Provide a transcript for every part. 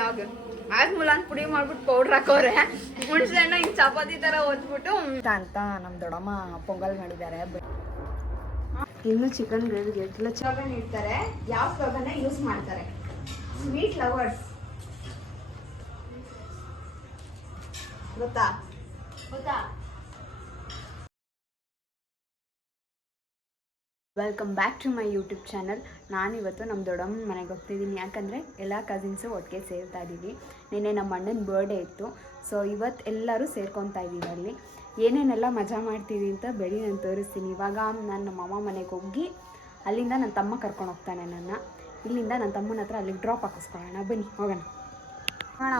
ನೋಡಿ ಆಗ ಮುಲಾನ್ ಪುಡಿ ಮಾಡ್ಬಿಟ್ಟು ಪೌಡ್ರ್ ಹಾಕೋರೆ ಹುಣಸೆ ಹಣ್ಣು ಹಿಂಗೆ ಚಪಾತಿ ಥರ ಒದ್ಬಿಟ್ಟು ಅಂತ ನಮ್ಮ ದೊಡ್ಡಮ್ಮ ಪೊಂಗಲ್ ಮಾಡಿದ್ದಾರೆ. ಇನ್ನು ಚಿಕನ್ ಗ್ರೇವಿಗೆ ಎಲ್ಲ ಸ್ಲೋಗನ್ ಇಡ್ತಾರೆ. ಯಾವ ಸ್ಲೋಗನ್ನ ಯೂಸ್ ಮಾಡ್ತಾರೆ? ಸ್ವೀಟ್ ಲವರ್ಸ್ ಗೊತ್ತಾ? Welcome back to my YouTube channel. ನಾನಿವತ್ತು ನಮ್ಮ ದೊಡ್ಡಮ್ಮನ ಮನೆಗೆ ಹೋಗ್ತಿದ್ದೀನಿ. ಯಾಕಂದರೆ ಎಲ್ಲ ಕಸಿನ್ಸು ಒಟ್ಟಿಗೆ ಸೇರ್ತಾ ಇದ್ದೀವಿ. ನಿನ್ನೆ ನಮ್ಮ ಅಣ್ಣನ ಬರ್ಡೇ ಇತ್ತು. ಸೊ ಇವತ್ತು ಎಲ್ಲರೂ ಸೇರ್ಕೊತಾ ಇದ್ದೀವಿ. ಅಲ್ಲಿ ಏನೇನೆಲ್ಲ ಮಜಾ ಮಾಡ್ತೀವಿ ಅಂತ ಬೆಳಿ ನಾನು ತೋರಿಸ್ತೀನಿ. ಇವಾಗ ನಾನು ನಮ್ಮ ಅಮ್ಮ ಮನೆಗೆ ಹೋಗಿ ಅಲ್ಲಿಂದ ನನ್ನ ತಮ್ಮ ಕರ್ಕೊಂಡು ಹೋಗ್ತಾನೆ ನನ್ನ. ಇಲ್ಲಿಂದ ನನ್ನ ತಮ್ಮನ ಹತ್ರ ಅಲ್ಲಿಗೆ ಡ್ರಾಪ್ ಹಾಕಿಸ್ಕೊಳ್ಳೋಣ. ಬನ್ನಿ ಹೋಗೋಣ.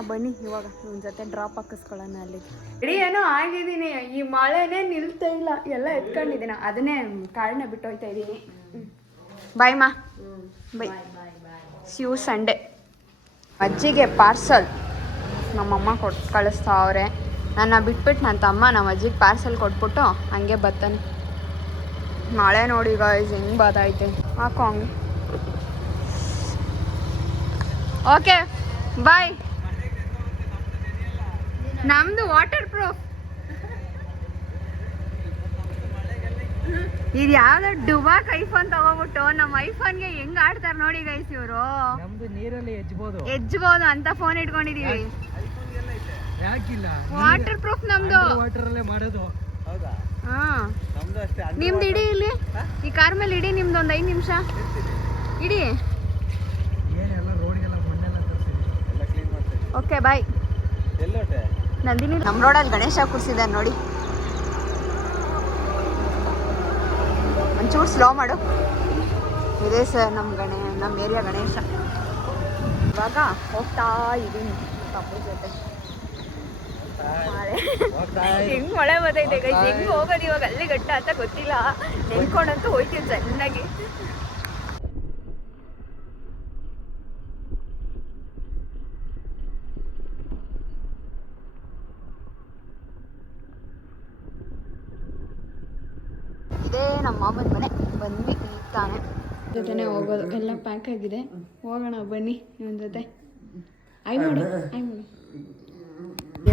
ಬನ್ನಿ ಇವಾಗ ಒಂದು ಜೊತೆ ಡ್ರಾಪ್ ಹಾಕಿಸ್ಕೊಳ್ಳೋಣ ಅಲ್ಲಿಗೆ. ರೆಡಿ ಏನೋ ಆಗಿದ್ದೀನಿ. ಈ ಮಳೆನೇ ನಿಲ್ತಾ ಇಲ್ಲ. ಎಲ್ಲ ಎತ್ಕೊಂಡಿದ್ದೀನಿ. ಅದನ್ನೇ ಕಾರಣ ಬಿಟ್ಟು ಹೋಗ್ತಾ ಇದ್ದೀನಿ. ಬಾಯ್ ಮಾ. ಬೈ. ಸ್ಯೂ ಸಂಡೇ. ಅಜ್ಜಿಗೆ ಪಾರ್ಸಲ್ ನಮ್ಮಮ್ಮ ಕೊಟ್ಟು ಕಳಿಸ್ತಾವ್ರೆ. ನನ್ನ ಬಿಟ್ಬಿಟ್ಟು ನನ್ನ ತಮ್ಮ ನಮ್ಮ ಅಜ್ಜಿಗೆ ಪಾರ್ಸಲ್ ಕೊಟ್ಬಿಟ್ಟು ಹಂಗೆ ಬರ್ತಾನೆ. ಮಳೆ ನೋಡಿ ಗಾಯ್ಸ್ ಹೆಂಗೆ ಬರ್ತೈತೆ. ಹಾಕೋ ಹಂಗೆ. Okay bye. ನಮ್ದು ವಾಟರ್ ಪ್ರೂಫ್. ಇದು ಯಾವ್ದೋ ಡುಬಾಕ್ ಐಫೋನ್ ತಗೋಬಿಟ್ಟು ನಮ್ಮ ಐಫೋನ್ಗೆ ಹೆಂಗ್ ಆಡ್ತಾರೆ ನೋಡಿ ಗೈಸ್ ಇವರು. ಎಜ್ಬೋದು ಅಂತ ಫೋನ್ ಇಟ್ಕೊಂಡಿದೀವಿ. ವಾಟರ್ ಪ್ರೂಫ್ ನಮ್ದು. ಹಾ ನಿಮ್ದು ಇಡಿ ಇಲ್ಲಿ ಈ ಕಾರ್ ಮೇಲೆ ಇಡಿ. ನಿಮ್ದು ಒಂದು 5 ನಿಮಿಷ ಇಡಿ. Okay bye. ನಂದಿನಿ ನಮ್ಮ ರೋಡಲ್ಲಿ ಗಣೇಶ ಕೂರಿಸಿದ್ದಾರೆ ನೋಡಿ. ಒಂಚೂರು ಸ್ಲೋ ಮಾಡು. ಇದೇ ಸರ್ ನಮ್ಮ ಏರಿಯಾ ಗಣೇಶ. ಇವಾಗ ಹೋಗ್ತಾ ಇದ್ದೀನಿ ತಮ್ಮ ಜೊತೆ. ಹೆಂಗ್ ಮಳೆ ಬರ್ತೈತೆ ಗೈಸ್. ಹೆಂಗ್ ಹೋಗೋದು ಇವಾಗ ಅಲ್ಲಿ ಗಟ್ಟ ಅಂತ ಗೊತ್ತಿಲ್ಲ. ನೆನ್ಕೊಂಡಂತೂ ಹೋಯ್ತೀವಿ ಚೆನ್ನಾಗಿ. ಇದೇ ನಮ್ಮ ಮಾಮನ ಮನೆ. ಬಂದ್ವಿ ಈಗ ತಾನೆ ಜೊತೆನೇ ಹೋಗೋದು. ಎಲ್ಲ ಪ್ಯಾಕ್ ಆಗಿದೆ. ಹೋಗೋಣ ಬನ್ನಿ ಇವನ ಜೊತೆ.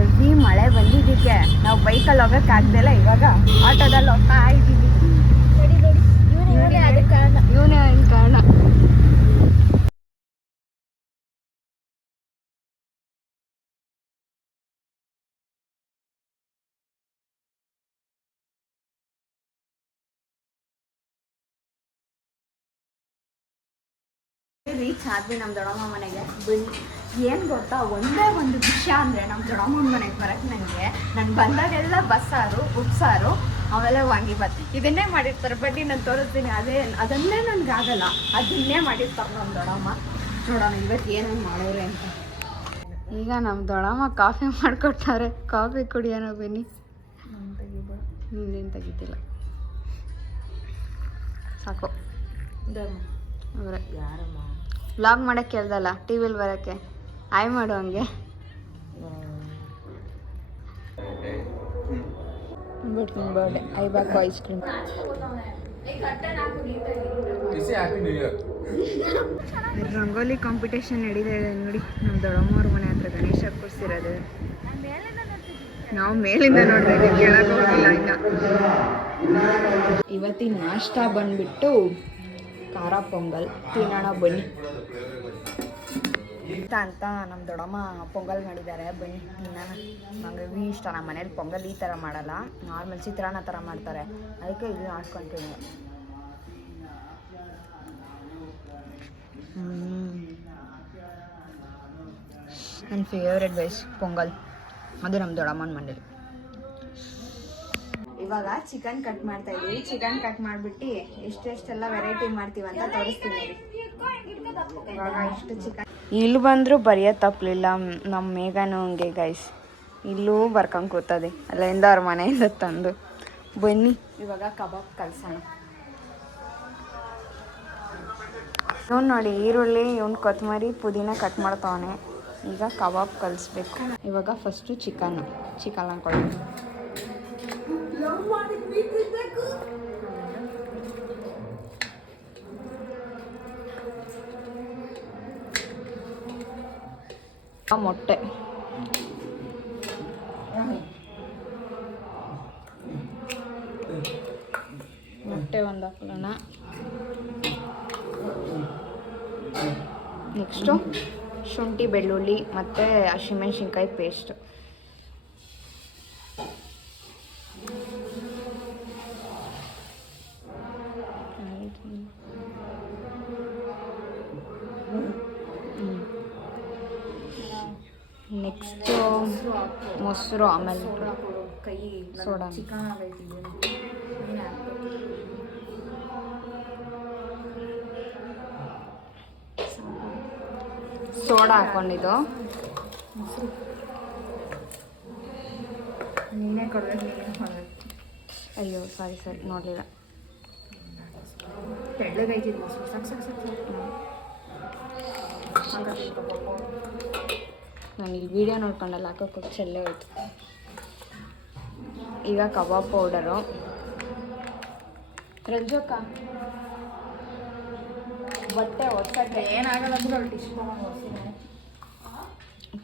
ಎವ್ರಿ ಮಳೆ ಬಂದಿದ್ದಕ್ಕೆ ನಾವು ಬೈಕಲ್ಲಿ ಹೋಗೋಕ್ಕಾಗ್ದಿಲ್ಲ. ಇವಾಗ ಆಟೋದಲ್ಲಿ ಹೋಗ್ತಾ ಇದ್ದೀವಿ. ಇವನೇ ಒಂದು ಕಾರಣ. ರೀಚ್ ಆದ್ವಿ ನಮ್ಮ ದೊಡ್ಡಮ್ಮ ಮನೆಗೆ. ಬನ್ನಿ. ಏನು ಗೊತ್ತಾ, ಒಂದೇ ಒಂದು ವಿಷಯ ಅಂದರೆ ನಮ್ಮ ದೊಡ್ಡಮ್ಮನ ಮನೆಗೆ ಬರೋಕ್ಕೆ ನಾನು ಬಂದಾಗೆಲ್ಲ ಬಸ್ಸಾರು ಉಪ್ಸಾರು ಆಮೇಲೆ ವಾಂಗಿಬಾತ್ ಇದನ್ನೇ ಮಾಡಿರ್ತಾರೆ. ಬನ್ನಿ ನಾನು ತೋರಿಸ್ತೀನಿ. ಅದನ್ನೇ ನನಗಾಗಲ್ಲ. ಅದನ್ನೇ ಮಾಡಿರ್ತಾರೆ ನಮ್ಮ ದೊಡ್ಡಮ್ಮ. ನೋಡೋಣ ಇವತ್ತು ಏನೇನು ಮಾಡೋರೆ ಅಂತ. ಈಗ ನಮ್ಮ ದೊಡ್ಡಮ್ಮ ಕಾಫಿ ಮಾಡಿಕೊಟ್ಟಾರೆ. ಕಾಫಿ ಕುಡಿಯೋಣ ಬನ್ನಿ. ನೀನೇನು ತೆಗಿತಿಲ್ಲ ಸಾಕು. ಅವರೇ ವ್ಲಾಗ್ ಮಾಡೋಕ್ಕೆ ಕೇಳ್ದಲ್ಲ ಟಿ ವಿಲಿ ಬರೋಕ್ಕೆ. ಆಯ್ ಮಾಡು ಹಂಗೆ. ಬಿಡ್ತೀನಿ ಬರ್ಡೇ ಐಬಾಕು ಐಸ್ ಕ್ರೀಮ್. ರಂಗೋಲಿ ಕಾಂಪಿಟೇಷನ್ ನಡೀತಾ ಇದೆ ನೋಡಿ. ನಮ್ಮ ದೊಡ್ಡಮ್ಮವ್ರ ಮನೆ ಹತ್ರ ಗಣೇಶ ಕೂರಿಸಿರೋದು. ನಾವು ಮೇಲಿಂದ ನೋಡ್ತಾ ಇದ್ದೀವಿ, ಕೆಳಗೆ ಹೋಗಿಲ್ಲ ಇನ್ನು. ಇವತ್ತಿನ ನಾಷ್ಟ ಬಂದ್ಬಿಟ್ಟು ಖಾರ ಪೊಂಗಲ್. ತಿನ್ನೋಣ ಬನ್ನಿ ಅಂತ ನಮ್ಮ ದೊಡ್ಡಮ್ಮ ಪೊಂಗಲ್ ಮಾಡಿದ್ದಾರೆ. ಬನ್ನಿ ತಿನ್ನೋಣ. ನನಗೆ ಇಷ್ಟ. ನಮ್ಮ ಮನೇಲಿ ಪೊಂಗಲ್ ಈ ಥರ ಮಾಡಲ್ಲ, ನಾರ್ಮಲ್ ಚಿತ್ರಾನ್ನ ಥರ ಮಾಡ್ತಾರೆ. ಅದಕ್ಕೆ ಇದು ಹಾಕ್ಕೊಂತೀನಿ. ನನ್ನ ಫೇವ್ರೆಟ್ ವೈಸ್ ಪೊಂಗಲ್. ಅದು ನಮ್ಮ ದೊಡ್ಡಮ್ಮನ ಮನೇಲಿ. ಇವಾಗ ಚಿಕನ್ ಕಟ್ ಮಾಡ್ತಾ ಇದ್ದೀವಿ. ಚಿಕನ್ ಕಟ್ ಮಾಡಿಬಿಟ್ಟು ಎಷ್ಟೆಷ್ಟೆಲ್ಲ ವೆರೈಟಿ ಮಾಡ್ತೀವಿ ಅಂತ ತೋರಿಸ್ತೀನಿ. ಇವಾಗ ಇಷ್ಟು ಚಿಕನ್ ಇಲ್ಲಿ ಬಂದರೂ ಬರೆಯೋದು ತಪ್ಪಲಿಲ್ಲ. ನಮ್ಮ ಮೇಘನೂ ಹಂಗೆ ಗೈಸ್. ಇಲ್ಲೂ ಬರ್ಕೊಂಡು ಕೂತದೆ ಅಲ್ಲಿಂದ ಅವ್ರ ಮನೆಯಿಂದ ತಂದು. ಬನ್ನಿ ಇವಾಗ ಕಬಾಬ್ ಕಲ್ಸೋಣ. ಇವನು ನೋಡಿ ಈರುಳ್ಳಿ, ಇವನು ಕೊತ್ತಂಬರಿ, ಪುದೀನ ಕಟ್ ಮಾಡ್ತಾವನೆ. ಈಗ ಕಬಾಬ್ ಕಲಿಸ್ಬೇಕು. ಇವಾಗ ಫಸ್ಟು ಚಿಕನ್ ಹಾಕೊಳ್ಳೋಣ. ಮೊಟ್ಟೆ ಒಂದು ಹಾಕೊಳ್ಳೋಣ. ನೆಕ್ಸ್ಟು ಶುಂಠಿ ಬೆಳ್ಳುಳ್ಳಿ ಮತ್ತು ಹಸಿಮೆಣ್ಸಿನ್ಕಾಯಿ ಪೇಸ್ಟ್. ನೆಕ್ಸ್ಟು ಮೊಸರು, ಆಮೇಲೆ ಕೈ ಸೋಡಾ. ಸೋಡಾ ಹಾಕ್ಕೊಂಡಿದ್ದು. ನೀನೇ ಕೊಡ್ಬೇಕು, ನೀನೇ ಮಾಡಬೇಕು. ಅಯ್ಯೋ ಸಾರಿ ನೋಡಲಿಲ್ಲ. ತೆಳ್ಳಗೈತಿದ್ದು ಮೊಸರು ಸಾಕು. ನಾನು ಇಲ್ಲಿ ವಿಡಿಯೋ ನೋಡ್ಕೊಂಡಲ್ಲ ಹಾಕೋಕೆ ಚೆಲ್ಲೇ ಹೋಯ್ತು. ಈಗ ಕಬಾಬ್ ಪೌಡರು. ರಂಜೋಕ ಬಟ್ಟೆ ಒಡ್ಸಕ್ಕೆ ಏನಾಗಲ್ಲ ಅಂದ್ರೆ ಅವ್ಳು ಟಿಶ್ಯೂ ತಗೊಂಡು ಓಡಿಸಿದ್ದಾನೆ.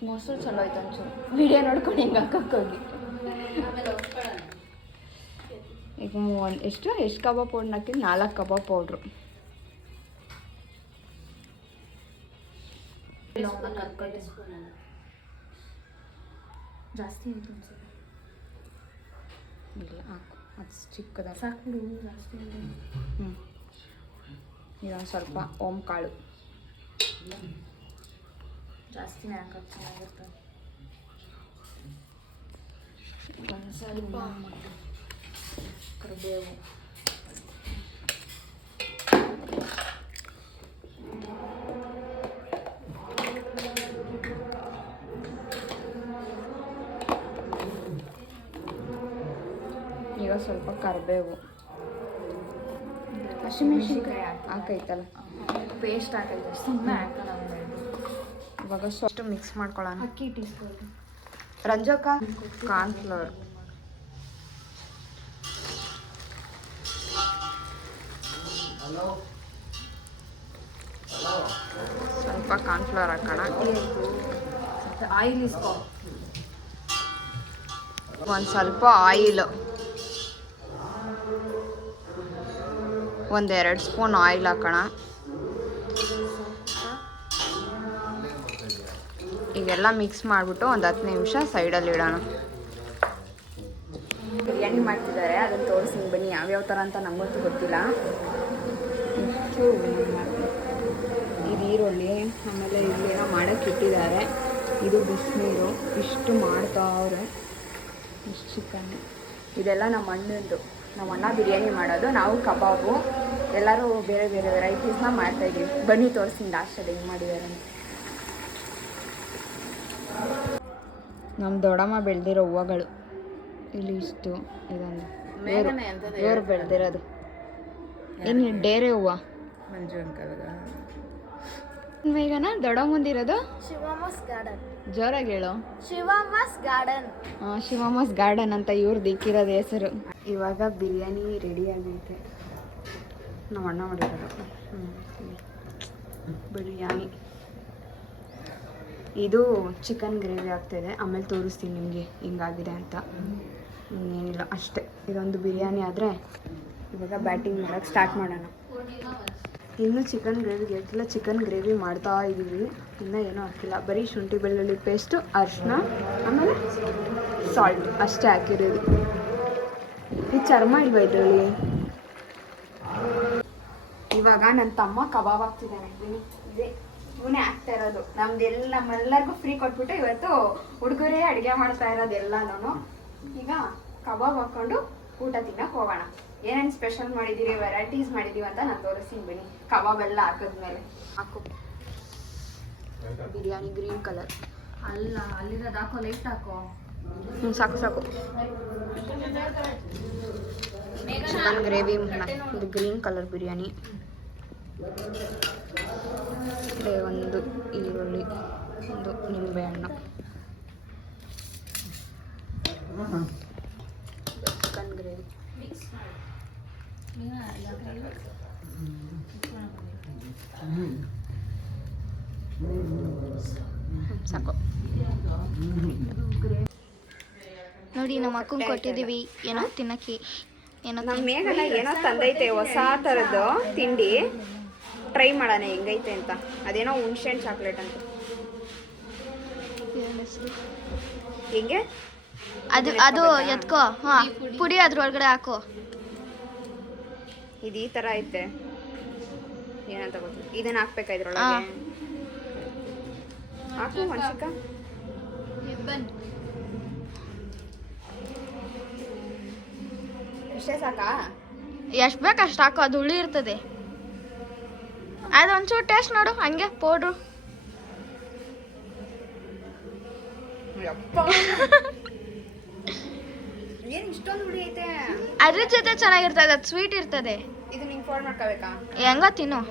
ಮೊಸರು ಚಲೋ ಆಯ್ತು ಒಂಚೂರು. ವಿಡಿಯೋ ನೋಡ್ಕೊಂಡು ಹಿಂಗೆ ಹಾಕೋಕ್ಕೋಗಿ. ಈಗ ಎಷ್ಟು ಕಬಾಬ್ ಪೌಡ್ರ್ ಹಾಕಿದ್ದು? 4 ಕಬಾಬ್ ಪೌಡ್ರು. ಜಾಸ್ತಿ ಆಯ್ತು ಅನ್ಸುತ್ತೆ. ಇಲ್ಲ ಹಾಕು, ಅದು ಚಿಕ್ಕದ ಸಾಕು ಜಾಸ್ತಿ. ಈಗ ಸ್ವಲ್ಪ ಓಂ ಕಾಳು ಜಾಸ್ತಿನೇ ಹಾಕೋದು ಚೆನ್ನಾಗಿರ್ತದೆ. ಒಂದು ಸ್ವಲ್ಪ ಕರಿಬೇವು, ಈಗ ಸ್ವಲ್ಪ ಕರಿಬೇವು, ಹಸಿಮೆಣ್ಸಿನ್ಕಾಯಿ ಹಾಕೈತಲ್ಲ ಪೇಸ್ಟ್ ಹಾಕೈತೆ, ಸುಮ್ಮನೆ ಹಾಕೋಣ. ಇವಾಗ ಸ್ವಲ್ಪ ಮಿಕ್ಸ್ ಮಾಡ್ಕೊಳ್ಳೋಣ. ಅಕ್ಕಿ ಟೀಸ್ಪೂನ್ ರಂಜಕ ಕಾರ್ನ್ಫ್ಲವರ್, ಸ್ವಲ್ಪ ಕಾರ್ನ್ಫ್ಲವರ್ ಹಾಕೋಣ. ಆಯಿಲ್ ಇಸ್ಕೊ. ಒಂದು ಸ್ವಲ್ಪ ಆಯಿಲ್, 1-2 ಸ್ಪೂನ್ ಆಯಿಲ್ ಹಾಕೋಣ. ಈಗೆಲ್ಲ ಮಿಕ್ಸ್ ಮಾಡಿಬಿಟ್ಟು ಒಂದು 10 ನಿಮಿಷ ಸೈಡಲ್ಲಿ ಇಡೋಣ. ಬಿರಿಯಾನಿ ಮಾಡ್ತಿದ್ದಾರೆ, ಅದನ್ನು ತೋರಿಸ್ತೀನಿ ಬನ್ನಿ. ಯಾವ್ಯಾವ ಥರ ಅಂತ ನಮಗಂತೂ ಗೊತ್ತಿಲ್ಲ. ಇದು ಈರುಳ್ಳಿ, ಆಮೇಲೆ ಇಲ್ಲಿ ಏನೋ ಮಾಡೋಕ್ಕೆ ಇಟ್ಟಿದ್ದಾರೆ. ಇದು ಬಿಸಿನೀರು, ಇಷ್ಟು ಮಾಡ್ತಾವ್ರೆ. ಇಷ್ಟು ಚಿಕನ್. ಇದೆಲ್ಲ ನಮ್ಮ ಅಣ್ಣಂದು. ನಮ್ಮ ಅಣ್ಣ ಬಿರಿಯಾನಿ ಮಾಡೋದು, ನಾವು ಕಬಾಬು. ಎಲ್ಲರೂ ಬೇರೆ ಬೇರೆ ವೆರೈಟೀಸ್ನ ಮಾಡ್ತಾಯಿದ್ದೀವಿ. ಬನ್ನಿ ತೋರಿಸ್ತೀನಿ ಲಾಸ್ಟಲ್ಲಿ ಹೆಂಗೆ ಮಾಡಿದ್ದಾರೆ ಅಂತ. ನಮ್ಮ ದೊಡ್ಡಮ್ಮ ಬೆಳೆದಿರೋ ಹೂವುಗಳು ಇಲ್ಲಿ ಇಷ್ಟು. ಇದೊಂದು ಇವರು ಬೆಳೆದಿರೋದು ಏನು ಡೇರೆ ಹೂವು. ಮಂಜು ಅಂಕಲ್ಗ ಈಗನ ದೊಡ್ಡಮ್ಮಂದಿರೋದು ಶಿವಮಸ್ ಗಾರ್ಡನ್. ಜೋರಾಗಿ ಹೇಳು. ಶಿವಮಸ್ ಗಾರ್ಡನ್. ಶಿವಮಸ್ ಗಾರ್ಡನ್ ಅಂತ ಇವ್ರದ್ದು ಇಕ್ಕಿರೋದು ಹೆಸರು. ಇವಾಗ ಬಿರಿಯಾನಿ ರೆಡಿ ಆಗೈತೆ. ನಮ್ಮ ಅಣ್ಣ ಮಾಡಿರೋದು ಬಿರಿಯಾನಿ. ಇದು ಚಿಕನ್ ಗ್ರೇವಿ ಆಗ್ತಾಯಿದೆ, ಆಮೇಲೆ ತೋರಿಸ್ತೀನಿ ನಿಮಗೆ ಹಿಂಗಾಗಿದೆ ಅಂತ. ಇನ್ನೇನಿಲ್ಲ ಅಷ್ಟೇ. ಇದೊಂದು ಬಿರಿಯಾನಿ ಆದರೆ ಇವಾಗ ಬ್ಯಾಟಿಂಗ್ ಮಾಡೋಕ್ಕೆ ಸ್ಟಾರ್ಟ್ ಮಾಡೋಣ. ಇನ್ನೂ ಚಿಕನ್ ಗ್ರೇವಿಗೆ ಹಾಕಿಲ್ಲ, ಚಿಕನ್ ಗ್ರೇವಿ ಮಾಡ್ತಾ ಇದ್ದೀವಿ. ಇನ್ನೂ ಏನೂ ಹಾಕಿಲ್ಲ, ಬರೀ ಶುಂಠಿ ಬೆಳ್ಳುಳ್ಳಿ ಪೇಸ್ಟು, ಅರಿಶಿನ, ಆಮೇಲೆ ಸಾಲ್ಟ್ ಅಷ್ಟೇ ಹಾಕಿರೋದು. ಈ ಚರ್ಮ ಇಲ್ವಾ ಇದರಲ್ಲಿ? ಇವಾಗ ನನ್ನ ತಮ್ಮ ಕಬಾಬ್ ಹಾಕ್ತಿದ್ದಾನೆ. ಇದೆ ಇವನೇ ಆಗ್ತಾ ಇರೋದು. ನಮ್ಮೆಲ್ಲರಿಗೂ ಫ್ರೀ ಕೊಟ್ಬಿಟ್ಟು ಇವತ್ತು ಹುಡುಗರೇ ಅಡುಗೆ ಮಾಡ್ತಾ ಇರೋದು ಎಲ್ಲನೂ. ಈಗ ಕಬಾಬ್ ಹಾಕ್ಕೊಂಡು ಊಟ ತಿನ್ನಕ್ಕೆ ಹೋಗೋಣ. ಏನೇನು ಸ್ಪೆಷಲ್ ಮಾಡಿದ್ದೀರಿ, ವೆರೈಟೀಸ್ ಮಾಡಿದ್ದೀವಿ ಅಂತ ನಾನು ತೋರಿಸ್ತೀನಿ ಬನ್ನಿ. ಕಬಾಬ್ ಎಲ್ಲ ಹಾಕಿದ್ಮೇಲೆ ಹಾಕು. ಬಿರಿಯಾನಿ ಗ್ರೀನ್ ಕಲರ್ ಅಲ್ಲ, ಅಲ್ಲಿರೋದು ಹಾಕೋ, ಲೈಟ್ ಹಾಕೋ. ಸಾಕು ಚಿಕನ್ ಗ್ರೇವಿ. ಇದು ಗ್ರೀನ್ ಕಲರ್ ಬಿರಿಯಾನಿ. ಒಂದು ಈರುಳ್ಳಿ, ಒಂದು ನಿಂಬೆಹಣ್ಣು, ಚಿಕನ್ ಗ್ರೇವಿ. ಸಾಕು. ನೋಡಿ ನಮ್ಮ ಅಕ್ಕಂಗೆ ಕೊಟ್ಟಿದ್ದೀವಿ ಏನೋ ತಿನ್ನಕ್ಕೆ ಏನೋ ನಮ್ಮ ಮೇಘನ ಏನೋ ತಂದೈತೆ ಹೊಸ ಥರದ್ದು ತಿಂಡಿ ಟ್ರೈ ಮಾಡೋಣ ಹೆಂಗೈತೆ ಅಂತ. ಅದೇನೋ ಹುಣ್ಸೆಹಣ್ಣು ಚಾಕ್ಲೇಟ್ ಅಂತ. ಹೆಂಗೆ ಅದು ಅದು ಎತ್ಕೋ ಹಾಂ ಪುಡಿ ಅದ್ರೊಳಗಡೆ ಹಾಕು. ಇದು ಈ ಥರ ಐತೆ ಏನಂತ ಗೊತ್ತಿಲ್ಲ. ಇದನ್ನ ಹಾಕ್ಬೇಕಾ ಇದ್ರೊಳಗೆ? ಹಾಕು ವಂಶಿಕ. ಇಷ್ಟೇ ಸಾಕಾ? ಎಷ್ಟು ಬೇಕು ಅಷ್ಟು ಹಾಕು, ಅದು ಹುಳಿ ಇರ್ತದೆ. ಅದು ಒಂಚೂರು ಟೇಸ್ಟ್ ನೋಡು ಹಂಗೆ ಪೌಡ್ರು. ಏನು ಇಷ್ಟೊಂದು ಹುಳಿ ಐತೆ? ಅದ್ರ ಜೊತೆ ಚೆನ್ನಾಗಿರ್ತದೆ, ಅದು ಸ್ವೀಟ್ ಇರ್ತದೆ. ಇದು ನಿಂಗೆ ಫೋಲ್ಡ್ ಮಾಡ್ಕೋಬೇಕಾ? ಹೆಂಗೋ ತಿನ್ನು.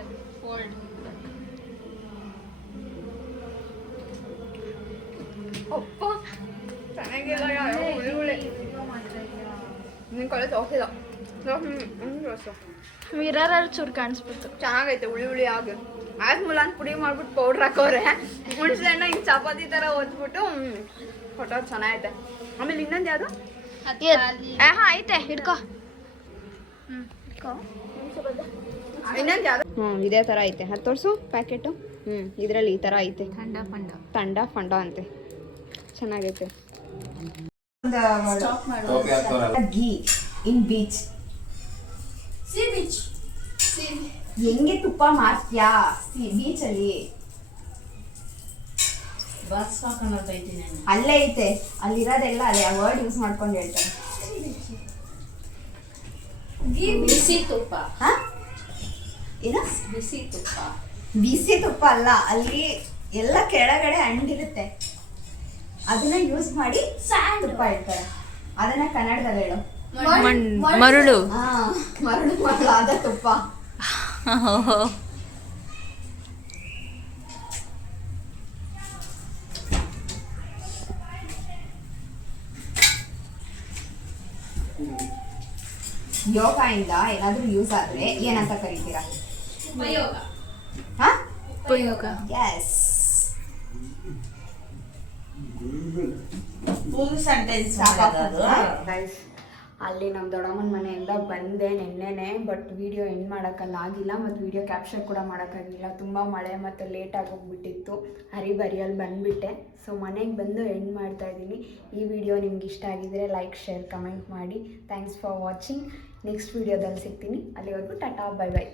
ಅಪ್ಪ ಚೆನ್ನಾಗಿಲ್ಲ, ಹುಳಿ ಹುಳಿ. ನಿನ್ನ ಕಡೆ ತೋರಿಸಿಲ್ಲ. ಮಿರರಲ್ಲಿ ಚೂರು ಕಾಣಿಸ್ಬಿಡ್ತು. ಚೆನ್ನಾಗೈತೆ ಹುಳಿ ಹುಳಿ ಆಗಿ. ಆದ್ಮೇಲೆ ಅಂತ ಪುಡಿ ಮಾಡ್ಬಿಟ್ಟು ಪೌಡ್ರ್ ಹಾಕೋರೆ. ಹುಣಸೆ ಹಣ್ಣು ಹಿಂಗೆ ಚಪಾತಿ ಥರ ಒದ್ಬಿಟ್ಟು ಫೋಟೋ ಚೆನ್ನಾಗೈತೆ. ಆಮೇಲೆ ಇನ್ನೊಂದು ಯಾವುದು? ಹಾಂ ಐತೆ ಹಿಡ್ಕೋ. ಇನ್ನೊಂದು ಯಾವುದು? ಇದೇ ಥರ ಐತೆ. ಅದು ತೋರಿಸು ಪ್ಯಾಕೆಟು. ಇದರಲ್ಲಿ ಈ ಥರ ಐತೆ. ತಂಡ ಫಂಡ ಅಂತೆ. ಚೆನ್ನಾಗೈತೆ. ಗೀ ಇನ್ ಬೀಚ್. ಹೆಂಗೆ ತುಪ್ಪ ಮಾಡ್ತೀಯಾ ಬೀಚಲ್ಲಿ? ಅಲ್ಲೇ ಐತೆ, ಅಲ್ಲಿರೋದೆಲ್ಲ ಅದೇ ವರ್ಡ್ ಯೂಸ್ ಮಾಡ್ಕೊಂಡು ಹೇಳ್ತಾರೆ. ಬಿಸಿ ತುಪ್ಪ. ಏನು ಬಿಸಿ ತುಪ್ಪ? ಬಿಸಿ ತುಪ್ಪ ಅಲ್ಲ, ಅಲ್ಲಿ ಎಲ್ಲ ಕೆಳಗಡೆ ಅಂಡಿರುತ್ತೆ, ಅದನ್ನ ಯೂಸ್ ಮಾಡಿ ತುಪ್ಪ ಹೇಳ್ತಾರೆ. ಅದನ್ನ ಕನ್ನಡದಲ್ಲಿ ಹೇಳು. ಮರಳು. ಮರಳು ಮಾಡಲಾದ ತುಪ್ಪ. ಯೋಗ ಇಂದ ಏನಾದ್ರೂ ಯೂಸ್ ಆದ್ರೆ ಏನಂತ ಕರಿತೀರಾ? ಉಪಯೋಗ. ಎಸ್. ಅಲ್ಲಿ ನಮ್ಮ ದೊಡ್ಡಮ್ಮನ ಮನೆಯಿಂದ ಬಂದೆ ನೆನ್ನೆನೆ. ಬಟ್ ವಿಡಿಯೋ ಎಂಡ್ ಮಾಡೋಕ್ಕಾಗಿಲ್ಲ ಮತ್ತು ವಿಡಿಯೋ ಕ್ಯಾಪ್ಚರ್ ಕೂಡ ಮಾಡೋಕ್ಕಾಗಿಲ್ಲ. ತುಂಬ ಮಳೆ ಮತ್ತು ಲೇಟಾಗಿ ಹೋಗ್ಬಿಟ್ಟಿತ್ತು. ಹರಿಬರಿಯಲ್ಲಿ ಬಂದುಬಿಟ್ಟೆ. ಸೊ ಮನೆಗೆ ಬಂದು ಎಂಡ್ ಮಾಡ್ತಾ ಇದ್ದೀನಿ. ಈ ವಿಡಿಯೋ ನಿಮ್ಗೆ ಇಷ್ಟ ಆಗಿದ್ರೆ ಲೈಕ್ ಶೇರ್ ಕಮೆಂಟ್ ಮಾಡಿ. Thanks for watching. ನೆಕ್ಸ್ಟ್ ವಿಡಿಯೋದಲ್ಲಿ ಸಿಗ್ತೀನಿ. ಅಲ್ಲಿವರೆಗೂ ಟಾಟಾ ಬೈ ಬೈ.